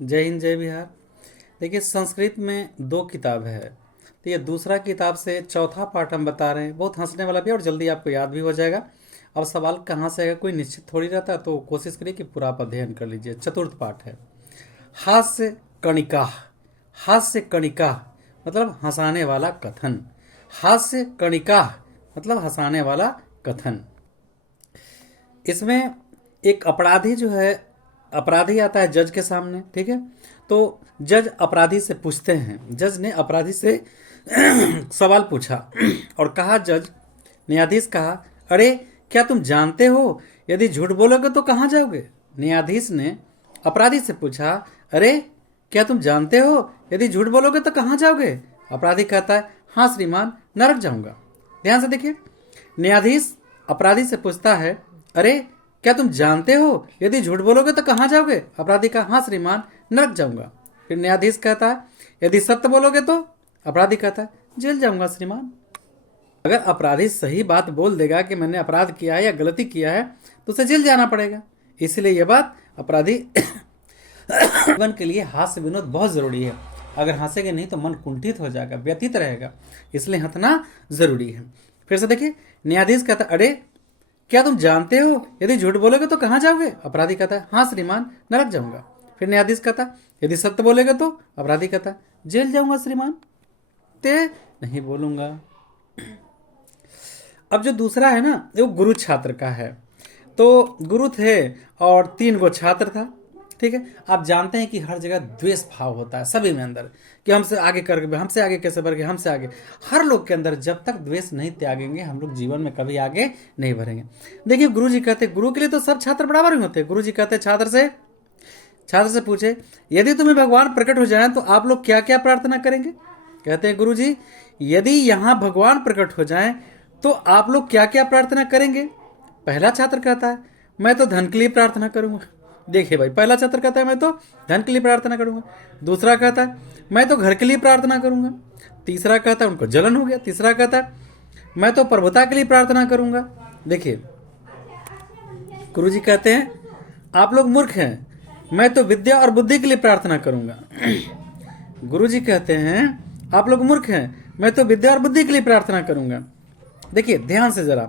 जय हिंद जय बिहार। देखिए, संस्कृत में दो किताब है, तो ये दूसरा किताब से चौथा पार्ट हम बता रहे हैं। बहुत हंसने वाला भी है और जल्दी आपको याद भी हो जाएगा। अब सवाल कहाँ से आएगा कोई निश्चित थोड़ी रहता है, तो कोशिश करिए कि पूरा आप अध्ययन कर लीजिए। चतुर्थ पाठ है हास्य कणिका। हास्य कणिका मतलब हंसाने वाला कथन। हास्य कणिका मतलब हंसाने वाला कथन। इसमें एक अपराधी जो है, अपराधी आता है जज के सामने, ठीक है। तो जज अपराधी से पूछते हैं, जज ने अपराधी से सवाल पूछा और कहा, जज न्यायाधीश कहा, अरे क्या तुम जानते हो यदि झूठ बोलोगे तो कहाँ जाओगे। न्यायाधीश ने अपराधी से पूछा, अरे क्या तुम जानते हो यदि झूठ बोलोगे तो कहाँ जाओगे। अपराधी कहता है, हाँ श्रीमान, नरक जाऊंगा। ध्यान से देखिए, न्यायाधीश अपराधी से पूछता है, अरे क्या तुम जानते हो यदि झूठ बोलोगे तो कहाँ जाओगे। अपराधी का, हाँ श्रीमान, नरक जाऊंगा। फिर न्यायाधीश कहता है, यदि सत्य बोलोगे तो। अपराधी कहता है, जेल जाऊंगा श्रीमान। अगर अपराधी सही बात बोल देगा कि मैंने अपराध किया है या गलती किया है, तो उसे जेल जाना पड़ेगा। इसलिए यह बात अपराधी जीवन के लिए हास्य विनोद बहुत जरूरी है। अगर हंसेंगे नहीं तो मन कुंठित हो जाएगा, व्यतीत रहेगा, इसलिए हंसना जरूरी है। फिर से देखिए, न्यायाधीश कहता, अरे क्या तुम जानते हो यदि झूठ बोलोगे तो कहाँ जाओगे। अपराधी कहता है, हाँ श्रीमान, नरक जाऊंगा। फिर न्यायाधीश कहता, यदि सत्य बोलेगा तो। अपराधी कहता, जेल जाऊंगा श्रीमान, ते नहीं बोलूंगा। अब जो दूसरा है ना, वो गुरु छात्र का है। तो गुरु थे और 3 गो छात्र था, ठीक है। आप जानते हैं कि हर जगह द्वेष भाव होता है सभी में अंदर, कि हमसे आगे करके, हमसे आगे कैसे बढ़ गए, हमसे आगे। हर लोग के अंदर जब तक द्वेष नहीं त्यागेंगे, हम लोग जीवन में कभी आगे नहीं बढ़ेंगे। देखिए, गुरु जी कहते, गुरु के लिए तो सब छात्र बराबर ही होते हैं। गुरु जी कहते छात्र से पूछे, यदि तुम्हें भगवान प्रकट हो जाए तो आप लोग क्या क्या प्रार्थना करेंगे। कहते हैं, गुरु जी यदि यहाँ भगवान प्रकट हो जाए तो आप लोग क्या क्या प्रार्थना करेंगे। पहला छात्र कहता है, मैं तो धन के लिए प्रार्थना करूंगा। देखिए भाई, पहला छात्र कहता है, मैं तो धन के लिए प्रार्थना करूंगा। दूसरा कहता है, मैं तो घर के लिए प्रार्थना करूंगा। तीसरा कहता है, उनको जलन हो गया। तीसरा कहता है, मैं तो प्रभुता के लिए प्रार्थना करूंगा। देखिए, गुरु जी कहते हैं, आप लोग मूर्ख हैं, मैं तो विद्या और बुद्धि के लिए प्रार्थना करूंगा। गुरु जी कहते हैं, आप लोग मूर्ख हैं, मैं तो विद्या और बुद्धि के लिए प्रार्थना करूंगा। देखिए ध्यान से जरा,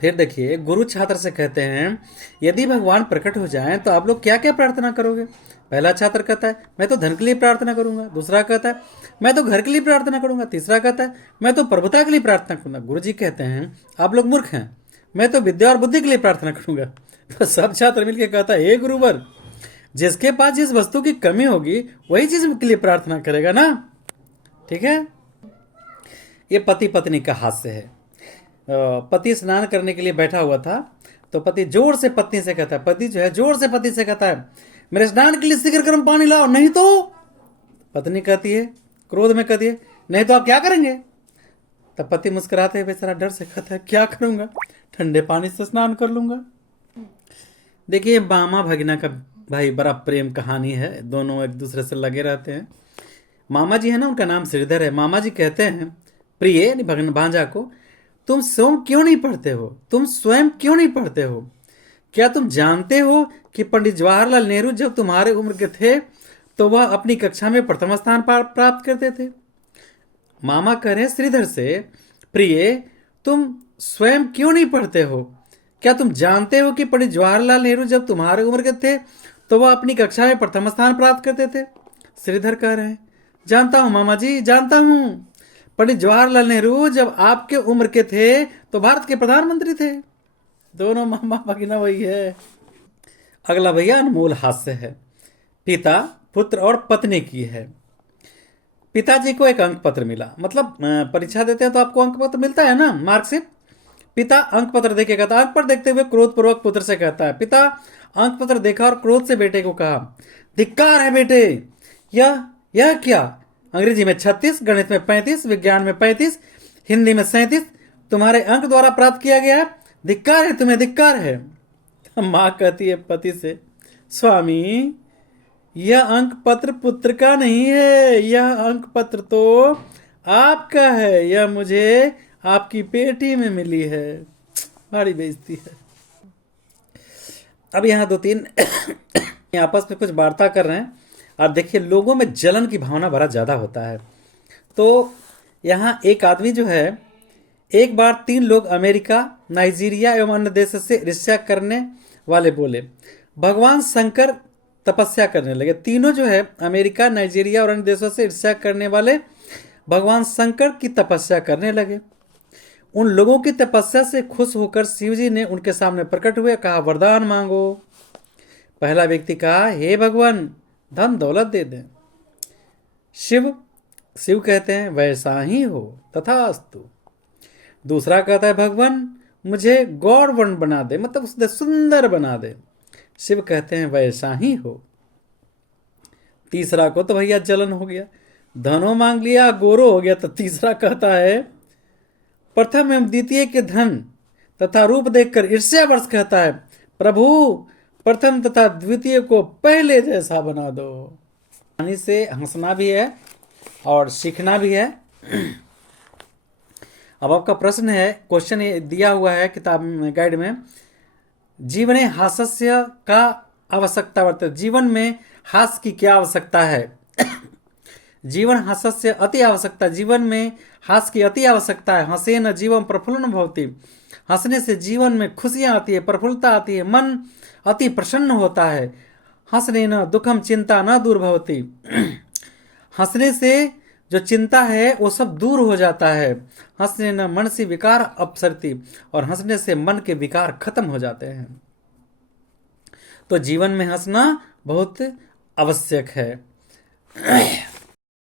फिर देखिए, गुरु छात्र से कहते हैं, यदि भगवान प्रकट हो जाएं तो आप लोग क्या क्या प्रार्थना करोगे। पहला छात्र कहता है, मैं तो धन के लिए प्रार्थना करूंगा। दूसरा कहता है, मैं तो घर के लिए प्रार्थना करूंगा। तीसरा कहता है, मैं तो प्रभुता के लिए प्रार्थना करूंगा। गुरु जी कहते हैं, आप लोग मूर्ख हैं, मैं तो विद्या और बुद्धि के लिए प्रार्थना करूंगा। तो सब छात्र मिलकर कहता है, हे गुरुवर, जिसके पास जिस वस्तु की कमी होगी वही चीज के लिए प्रार्थना करेगा ना, ठीक है। ये पति पत्नी का हास्य है। पति स्नान करने के लिए बैठा हुआ था, तो पति जोर से पत्नी से कहता है, पति जो है जोर से पति से कहता है, मेरे स्नान के लिए शीघ्र गर्म पानी लाओ, नहीं तो। पत्नी कहती है, क्रोध में कहती है, नहीं तो आप क्या करेंगे। तब पति मुस्कुराते हुए बेचारा डर से कहता है, क्या करूंगा, ठंडे पानी से स्नान कर लूंगा। देखिए, मामा भगिना का भाई बड़ा प्रेम कहानी है, दोनों एक दूसरे से लगे रहते हैं। मामा जी है ना, उनका नाम श्रीधर है। मामा जी कहते हैं प्रिय यानी भगन भांजा को, तुम स्वयं क्यों नहीं पढ़ते हो, तुम स्वयं क्यों नहीं पढ़ते हो। क्या तुम जानते हो कि पंडित जवाहरलाल नेहरू जब तुम्हारे उम्र के थे तो वह अपनी कक्षा में प्रथम स्थान प्राप्त करते थे। मामा कह रहे हैं श्रीधर से, प्रिय तुम स्वयं क्यों नहीं पढ़ते हो। क्या तुम जानते हो कि पंडित जवाहरलाल नेहरू जब तुम्हारे उम्र के थे तो वह अपनी कक्षा में प्रथम स्थान प्राप्त करते थे। श्रीधर कह रहे हैं, जानता हूं मामा जी, जानता हूं। पंडित जवाहरलाल नेहरू जब आपके उम्र के थे तो भारत के प्रधानमंत्री थे। दोनों मामा भगिना वही है। अगला भैया अनमोल हास्य है, पिता पुत्र और पत्नी की है। पिताजी को एक अंक पत्र मिला, मतलब परीक्षा देते हैं तो आपको अंक पत्र मिलता है ना, मार्कशीट। पिता अंक पत्र देखे कहता, अंक पर देखते हुए क्रोध पूर्वक पुत्र से कहता है, पिता अंक पत्र देखा और क्रोध से बेटे को कहा, धिक्कार है बेटे, यह क्या। अंग्रेजी में 36, गणित में 35, विज्ञान में 35, हिंदी में 37 तुम्हारे अंक द्वारा प्राप्त किया गया, धिक्कार है तुम्हें, धिक्कार है। माँ कहती है पति से, स्वामी यह अंक पत्र पुत्र का नहीं है, यह अंक पत्र तो आपका है, यह मुझे आपकी पेटी में मिली है। बड़ी बेइज्जती है। अब यहाँ दो तीन आपस में कुछ वार्ता कर रहे हैं और देखिए लोगों में जलन की भावना बड़ा ज़्यादा होता है। तो यहाँ एक आदमी जो है, एक बार तीन लोग अमेरिका, नाइजीरिया एवं अन्य देश से ईर्ष्या करने वाले बोले, भगवान शंकर तपस्या करने लगे। तीनों जो है अमेरिका, नाइजीरिया और अन्य देशों से ईर्ष्या करने वाले भगवान शंकर की तपस्या करने लगे। उन लोगों की तपस्या से खुश होकर शिव जी ने उनके सामने प्रकट हुए, कहा वरदान मांगो। पहला व्यक्ति कहा, हे भगवान धन दौलत दे दें। शिव शिव कहते हैं वैसा ही हो तथास्तु। दूसरा कहता है भगवान मुझे गौरवर्ण बना दे, मतलब उसने सुंदर बना दे। शिव कहते हैं वैसा ही हो। तीसरा को तो भैया जलन हो गया, धनो मांग लिया, गोरो हो गया। तो तीसरा कहता है प्रथम एवं द्वितीय के धन तथा रूप देखकर ईर्ष्यावश कहता है प्रभु प्रथम तथा द्वितीय को पहले जैसा बना दो। कहानी से हंसना भी है और सीखना भी है। अब आपका प्रश्न है, क्वेश्चन दिया हुआ है किताब में, गाइड में, जीवने हास्य का आवश्यकता वर्तते। जीवन में हास्य की क्या आवश्यकता है? जीवन हास्य अति आवश्यकता, जीवन में हास्य की अति आवश्यकता है। हंसे न जीवन प्रफुल्लन भवति, हंसने से जीवन में खुशियां आती है, प्रफुल्लता आती है, मन अति प्रसन्न होता है। हंसने न दुखम चिंता न दूर भवति, हंसने से जो चिंता है वो सब दूर हो जाता है। हंसने न मन से विकार अपसरती, और हंसने से मन के विकार खत्म हो जाते हैं। तो जीवन में हंसना बहुत आवश्यक है।